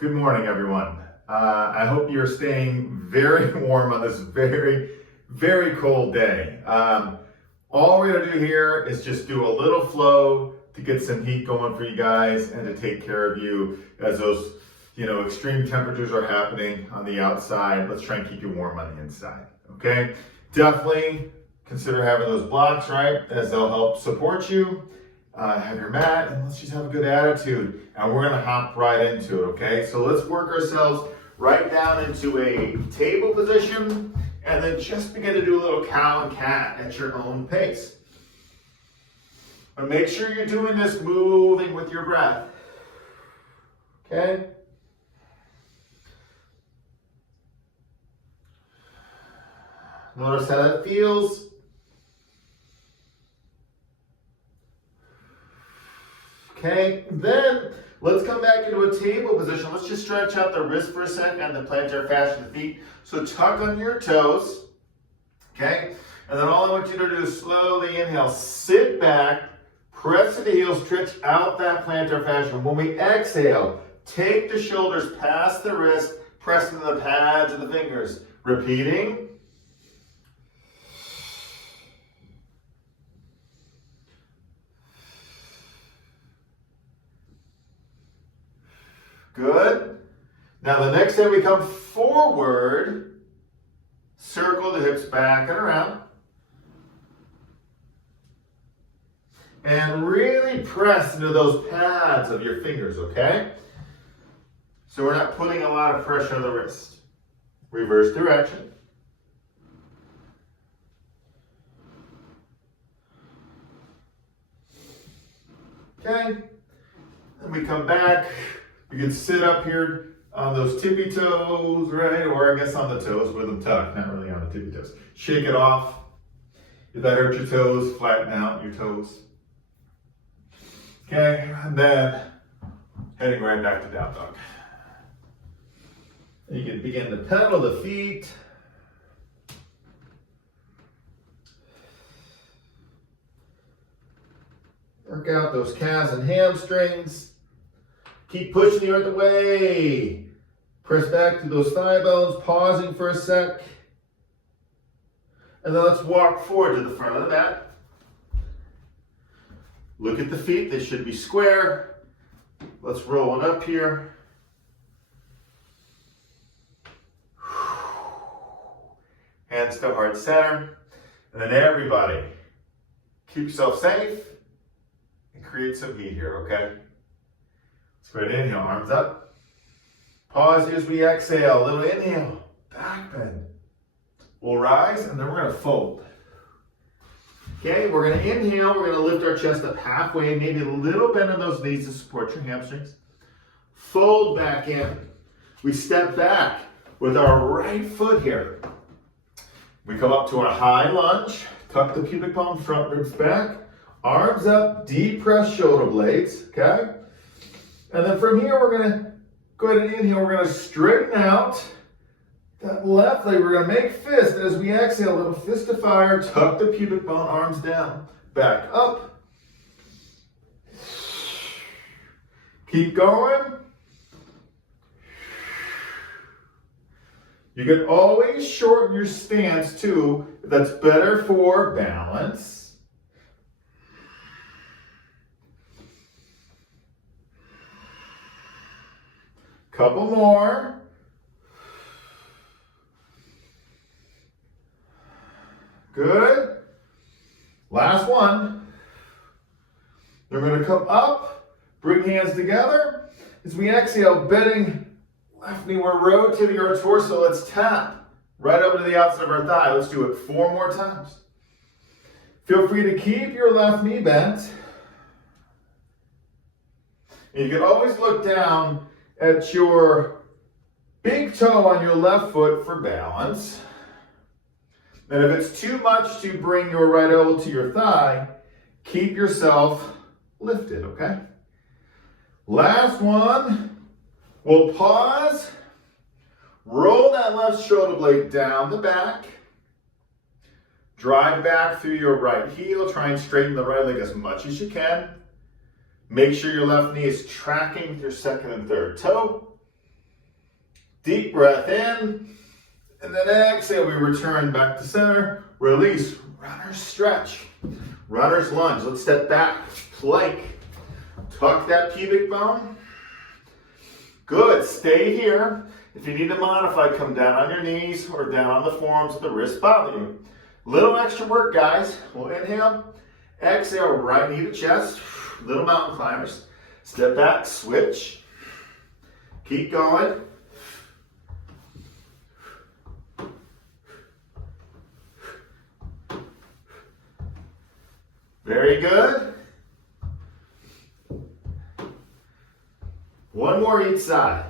Good morning, everyone. I hope you're staying very warm on this very, very cold day. All we're gonna do here is just do a little flow to get some heat going for you guys and to take care of you as those, extreme temperatures are happening on the outside. Let's try and keep you warm on the inside, okay? Definitely consider having those blocks, right, as they'll help support you. Have your mat, and let's just have a good attitude. And we're gonna hop right into it, okay? So let's work ourselves right down into a table position, and then just begin to do a little cow and cat at your own pace. But make sure you're doing this moving with your breath, okay? Notice how that feels. Okay, then let's come back into a table position. Let's just stretch out the wrist for a second and the plantar fascia of the feet. So tuck under your toes, okay? And then all I want you to do is slowly inhale, sit back, press to the heels, stretch out that plantar fascia. When we exhale, take the shoulders past the wrist, press into the pads of the fingers. Repeating. Good. Now the next time we come forward, circle the hips back and around. And really press into those pads of your fingers, okay? So we're not putting a lot of pressure on the wrist. Reverse direction. Okay. Then we come back. You can sit up here on those tippy toes, right? Or I guess on the toes with them tucked, not really on the tippy toes. Shake it off. If that hurts your toes, flatten out your toes. Okay, and then heading right back to down dog. You can begin to pedal the feet. Work out those calves and hamstrings. Keep pushing the other way. Press back to those thigh bones, pausing for a sec. And then let's walk forward to the front of the mat. Look at the feet, they should be square. Let's roll it up here. Hands to heart center. And then everybody, keep yourself safe and create some heat here, okay? Let's go ahead and inhale, arms up. Pause as we exhale, a little inhale, back bend. We'll rise and then we're gonna fold. Okay, we're gonna inhale, we're gonna lift our chest up halfway, maybe a little bend in those knees to support your hamstrings. Fold back in. We step back with our right foot here. We come up to our high lunge, tuck the pubic bone, front ribs back, arms up, deep press shoulder blades, okay? And then from here, we're gonna go ahead and inhale, we're gonna straighten out that left leg. We're gonna make fist as we exhale, a little fist of fire, tuck the pubic bone, arms down, back up. Keep going. You can always shorten your stance too. That's better for balance. Couple more. Good. Last one. We're going to come up, bring hands together. As we exhale, bending left knee, we're rotating our torso. Let's tap right over to the outside of our thigh. Let's do it 4 more times. Feel free to keep your left knee bent. And you can always look down at your big toe on your left foot for balance. And if it's too much to bring your right elbow to your thigh, keep yourself lifted, okay? Last one. We'll pause. Roll that left shoulder blade down the back. Drive back through your right heel. Try and straighten the right leg as much as you can. Make sure your left knee is tracking with your second and third toe. Deep breath in. And then exhale, we return back to center. Release. Runner's stretch. Runner's lunge. Let's step back. Plank. Tuck that pubic bone. Good. Stay here. If you need to modify, come down on your knees or down on the forearms if the wrists bother you. Little extra work, guys. We'll inhale. Exhale, right knee to chest. Little mountain climbers. Step back, switch. Keep going. Very good. One more each side.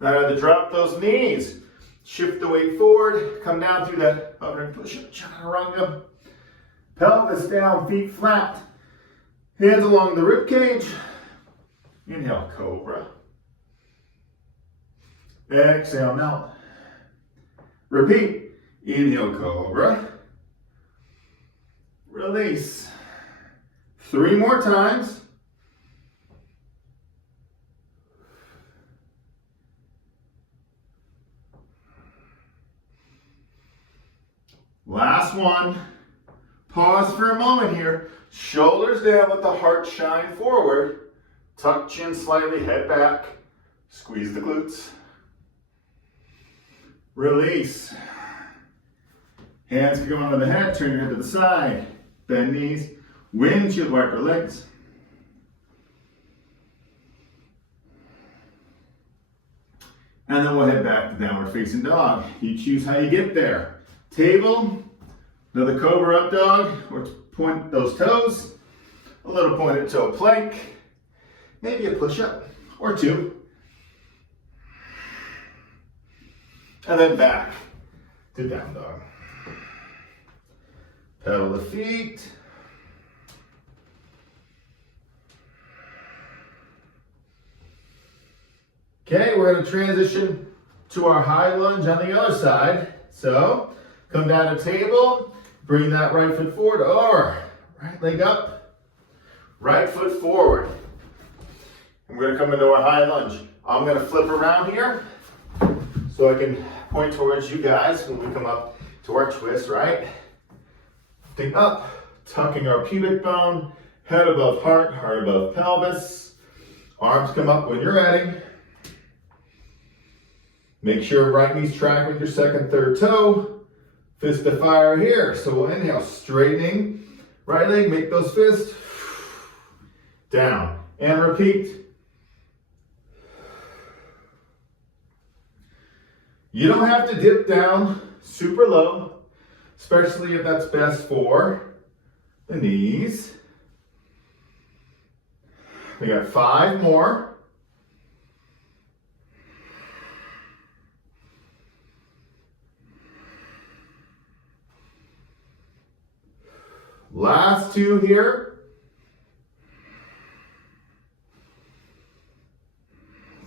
Now to drop those knees. Shift the weight forward. Come down through that hovering push-up, chaturanga. Pelvis down, feet flat. Hands along the rib cage. Inhale, cobra. Exhale, melt. Repeat. Inhale, cobra. Release. 3 more times. Last one. Pause for a moment here. Shoulders down, let the heart shine forward. Tuck chin slightly, head back. Squeeze the glutes. Release. Hands can go under the head, turn your head to the side. Bend knees, windshield wiper legs. And then we'll head back to downward facing dog. You choose how you get there. Table, another cobra up dog, or point those toes. A little pointed toe plank. Maybe a push-up or 2. And then back to down dog. Pedal the feet. Okay, we're going to transition to our high lunge on the other side. So, come down to table, bring that right foot forward, or right leg up, right foot forward. And we're going to come into our high lunge. I'm going to flip around here so I can point towards you guys when we come up to our twist, right? Lifting up, tucking our pubic bone, head above heart, heart above pelvis. Arms come up when you're ready. Make sure right knee's track with your second, third toe. Fist to fire here. So we'll inhale, straightening. Right leg, make those fists. Down. And repeat. You don't have to dip down super low, especially if that's best for the knees. We got 5 more. Last 2 here.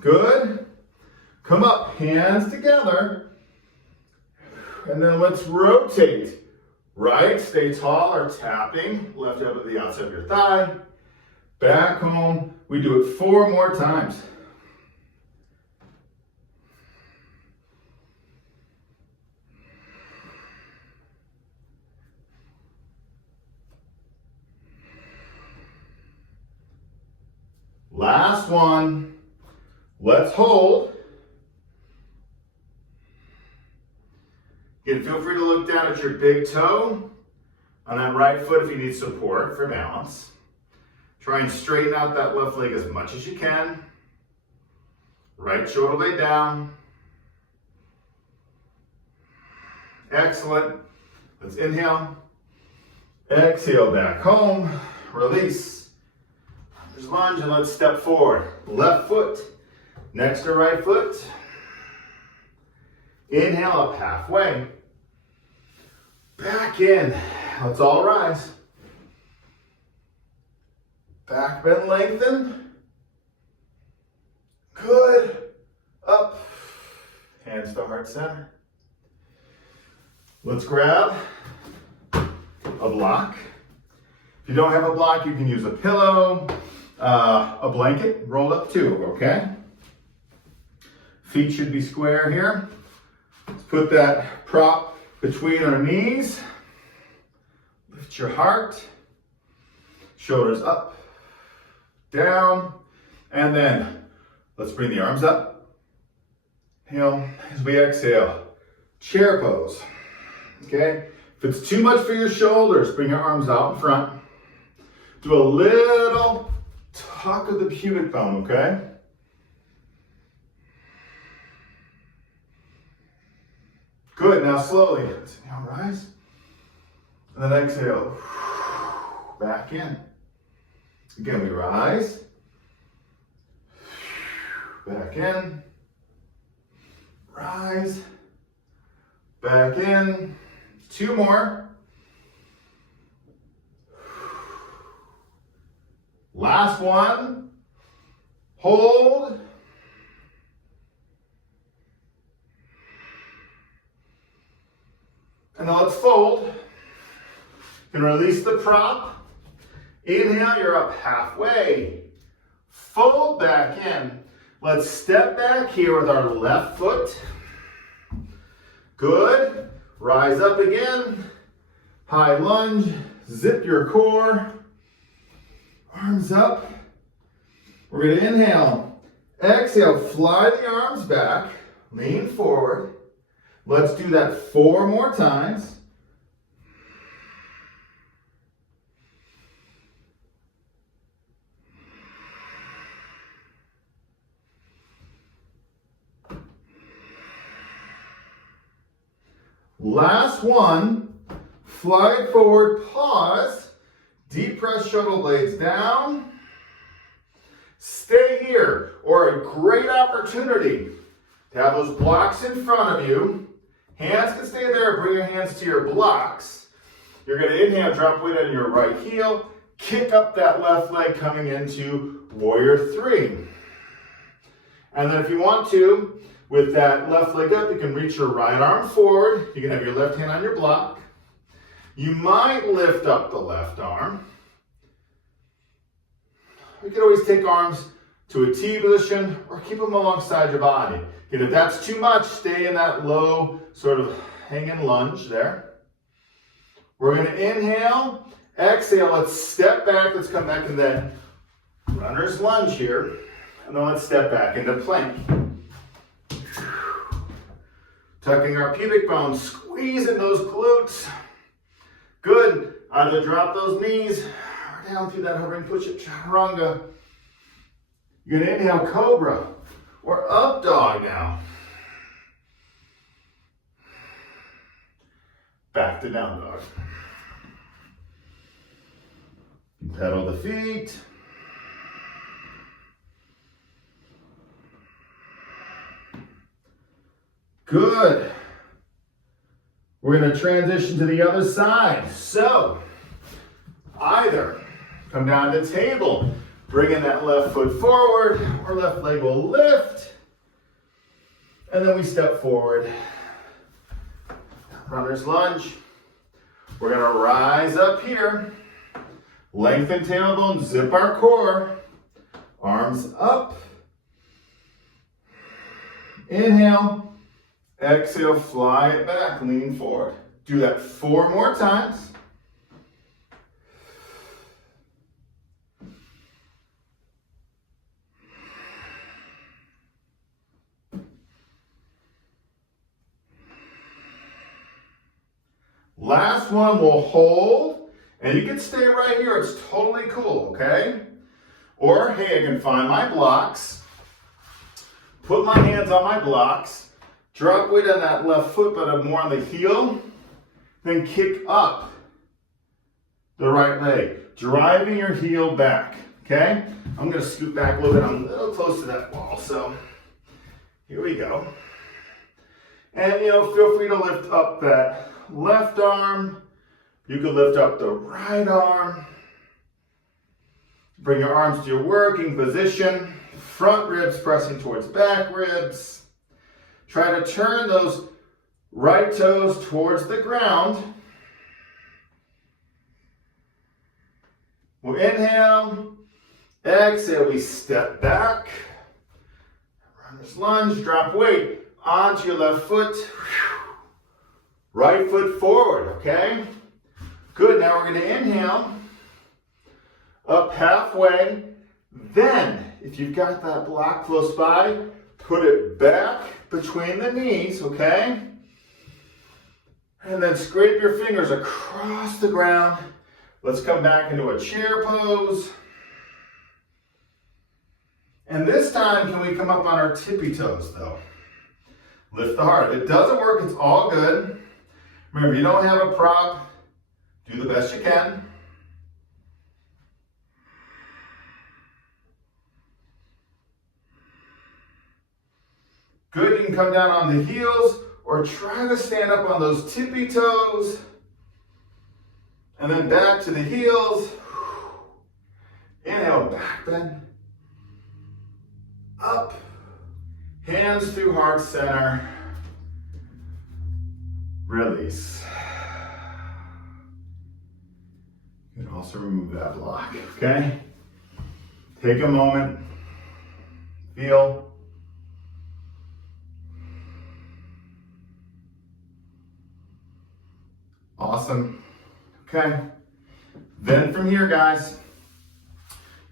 Good. Come up, hands together. And then let's rotate. Right, stay tall or tapping. Left elbow to the outside of your thigh. Back home. We do it 4 more times. Last one. Let's hold. Again, feel free to look down at your big toe on that right foot if you need support for balance. Try and straighten out that left leg as much as you can. Right shoulder blade down. Excellent. Let's inhale. Exhale, back home. Release. Just lunge and let's step forward. Left foot next to right foot. Inhale up halfway. Back in. Let's all rise. Back bend, lengthen. Good. Up. Hands to heart center. Let's grab a block. If you don't have a block, you can use a pillow, a blanket rolled up too, okay? Feet should be square here. Let's put that prop between our knees. Lift your heart. Shoulders up, down, and then let's bring the arms up. Inhale as we exhale. Chair pose. Okay? If it's too much for your shoulders, bring your arms out in front. Do a little tuck of the pubic bone, okay? Good, now slowly. Inhale, rise. And then exhale. Back in. Again, we rise. Back in. Rise. Back in. 2 more. Last one. Hold. And now let's fold. You can release the prop. Inhale, you're up halfway. Fold back in. Let's step back here with our left foot. Good. Rise up again. High lunge. Zip your core. Arms up. We're going to inhale. Exhale, fly the arms back. Lean forward. Let's do that 4 more times. Last one, fly it forward, pause, deep press shoulder blades down. Stay here, or a great opportunity to have those blocks in front of you. Hands can stay there, bring your hands to your blocks. You're gonna inhale, drop weight on your right heel, kick up that left leg coming into Warrior 3. And then if you want to, with that left leg up, you can reach your right arm forward. You can have your left hand on your block. You might lift up the left arm. You can always take arms to a T position or keep them alongside your body. And if that's too much, stay in that low sort of hanging lunge there. We're going to inhale, exhale. Let's step back. Let's come back to that runner's lunge here. And then let's step back into plank. Tucking our pubic bones, squeezing those glutes. Good. Either drop those knees or down through that hovering push-up chaturanga. You're going to inhale cobra or up dog now. Back to down dog. Pedal the feet. Good. We're going to transition to the other side. So, either come down to table, bringing that left foot forward, or left leg will lift, and then we step forward. Runner's lunge. We're going to rise up here, lengthen tailbone, zip our core, arms up. Inhale. Exhale, fly it back, lean forward. Do that 4 more times. Last one, we'll hold, and you can stay right here. It's totally cool, okay? Or, hey, I can find my blocks, put my hands on my blocks, drop weight on that left foot, but I'm more on the heel. Then kick up the right leg, driving your heel back, okay? I'm gonna scoot back a little bit. I'm a little close to that wall, so here we go. And feel free to lift up that left arm. You can lift up the right arm. Bring your arms to your working position. Front ribs pressing towards back ribs. Try to turn those right toes towards the ground. We'll inhale, exhale, we step back. Just lunge, drop weight onto your left foot. Right foot forward, okay? Good, now we're gonna inhale. Up halfway. Then, if you've got that block close by, put it back between the knees, okay? And then scrape your fingers across the ground. Let's come back into a chair pose. And this time, can we come up on our tippy toes though? Lift the heart. If it doesn't work, it's all good. Remember, you don't have a prop. Do the best you can. Good, you can come down on the heels or try to stand up on those tippy toes. And then back to the heels. Inhale, back bend. Up. Hands through heart center. Release. You can also remove that block, okay? Take a moment. Feel. Awesome. Okay. Then from here, guys,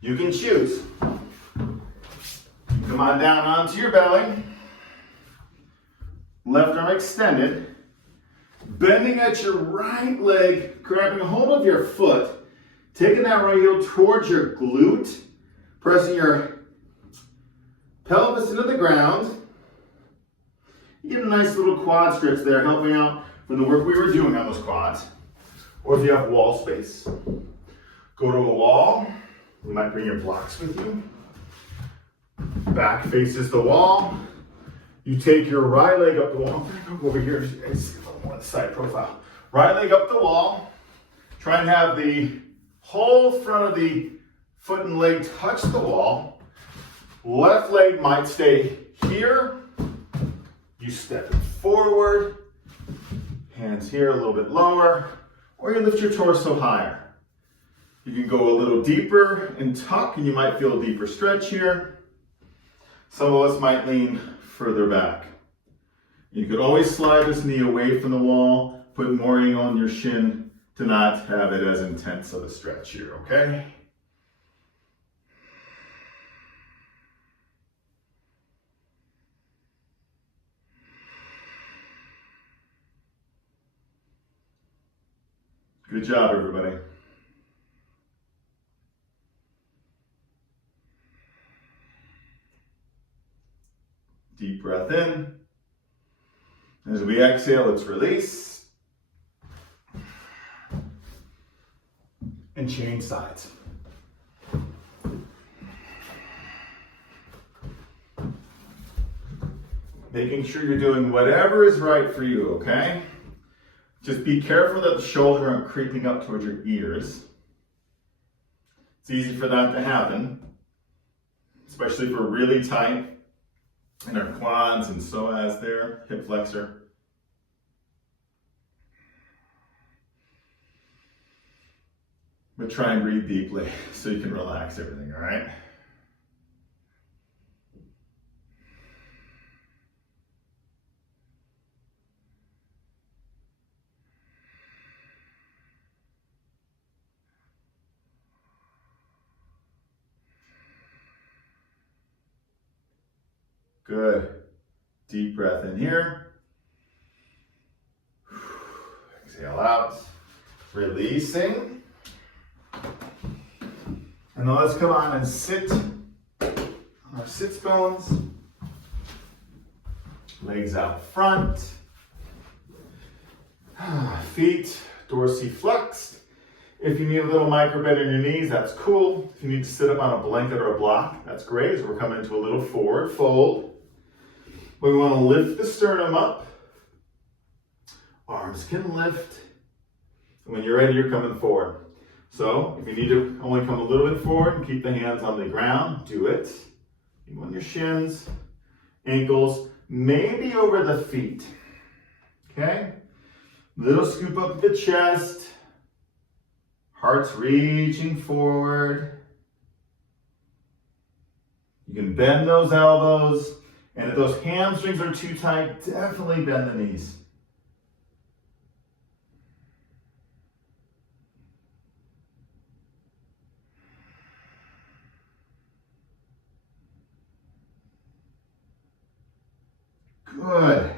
you can choose. Come on down onto your belly. Left arm extended. Bending at your right leg, grabbing a hold of your foot, taking that right heel towards your glute, pressing your pelvis into the ground. You get a nice little quad stretch there, helping out from the work we were doing on those quads. Or if you have wall space, go to a wall. You might bring your blocks with you. Back faces the wall. You take your right leg up the wall. Over here, it's more the side profile. Right leg up the wall. Try and have the whole front of the foot and leg touch the wall. Left leg might stay here. You step it forward. Hands here a little bit lower. Or you lift your torso higher. You can go a little deeper and tuck, and you might feel a deeper stretch here. Some of us might lean further back. You could always slide this knee away from the wall, put more angle on your shin to not have it as intense of a stretch here, okay? Good job, everybody. Deep breath in. As we exhale, let's release. And change sides. Making sure you're doing whatever is right for you, okay? Just be careful that the shoulders aren't creeping up towards your ears. It's easy for that to happen, especially if we're really tight in our quads and psoas there, hip flexor. But try and breathe deeply so you can relax everything, all right? Good. Deep breath in here. Exhale out. Releasing. And then let's come on and sit on our sits bones. Legs out front. Feet dorsiflexed. If you need a little micro bend in your knees, that's cool. If you need to sit up on a blanket or a block, that's great. So we're coming into a little forward fold. We want to lift the sternum up. Arms can lift. And when you're ready, you're coming forward. So if you need to only come a little bit forward and keep the hands on the ground, do it. Even on your shins, ankles, maybe over the feet. Okay? Little scoop up the chest. Heart's reaching forward. You can bend those elbows. And if those hamstrings are too tight, definitely bend the knees. Good.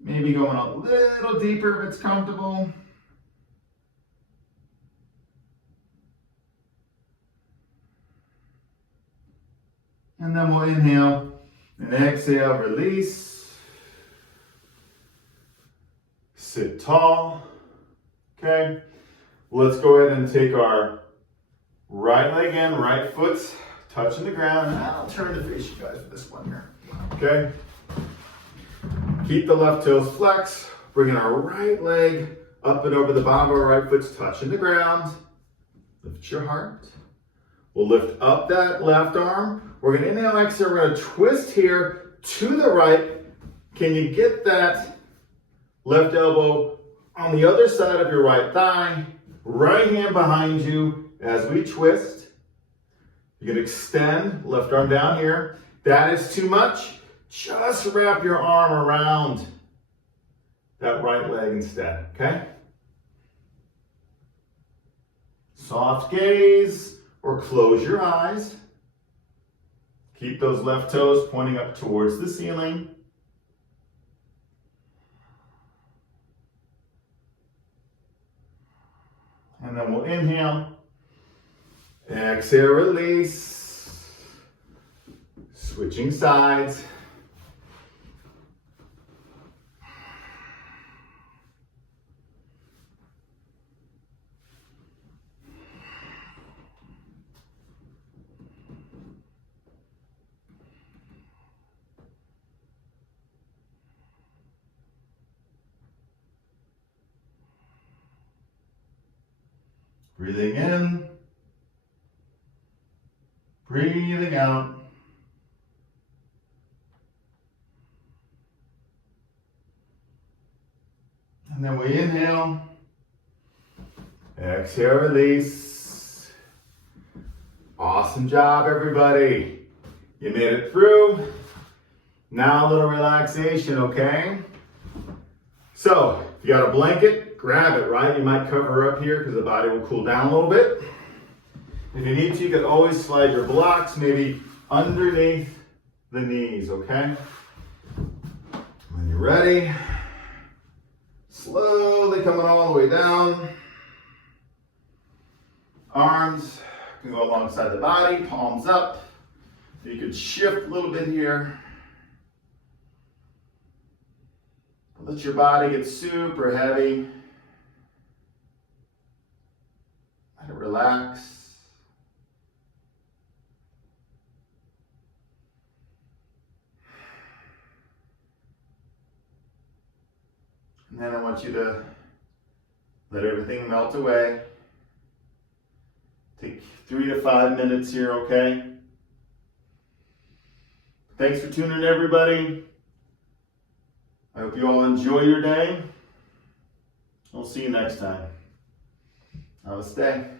Maybe going a little deeper if it's comfortable. And then we'll inhale and exhale, release. Sit tall. Okay. Let's go ahead and take our right leg in, right foot's touching the ground. And I'll turn to face you guys for this one here. Okay. Keep the left toes flexed. Bringing our right leg up and over the bottom of our right foot's touching the ground. Lift your heart. We'll lift up that left arm. We're going to inhale, exhale. We're going to twist here to the right. Can you get that left elbow on the other side of your right thigh? Right hand behind you as we twist. You can extend, left arm down here. That is too much. Just wrap your arm around that right leg instead, okay? Soft gaze or close your eyes. Keep those left toes pointing up towards the ceiling. And then we'll inhale, exhale, release, switching sides. Breathing in, breathing out. And then we inhale, exhale, release. Awesome job, everybody. You made it through. Now a little relaxation, okay? So, if you got a blanket, grab it, right? You might cover up here because the body will cool down a little bit. If you need to, you can always slide your blocks maybe underneath the knees, okay? When you're ready, slowly coming all the way down. Arms can go alongside the body, palms up. You could shift a little bit here. Let your body get super heavy. Let it relax. And then I want you to let everything melt away. Take 3 to 5 minutes here, okay? Thanks for tuning in, everybody. I hope you all enjoy your day. I'll see you next time. Namaste.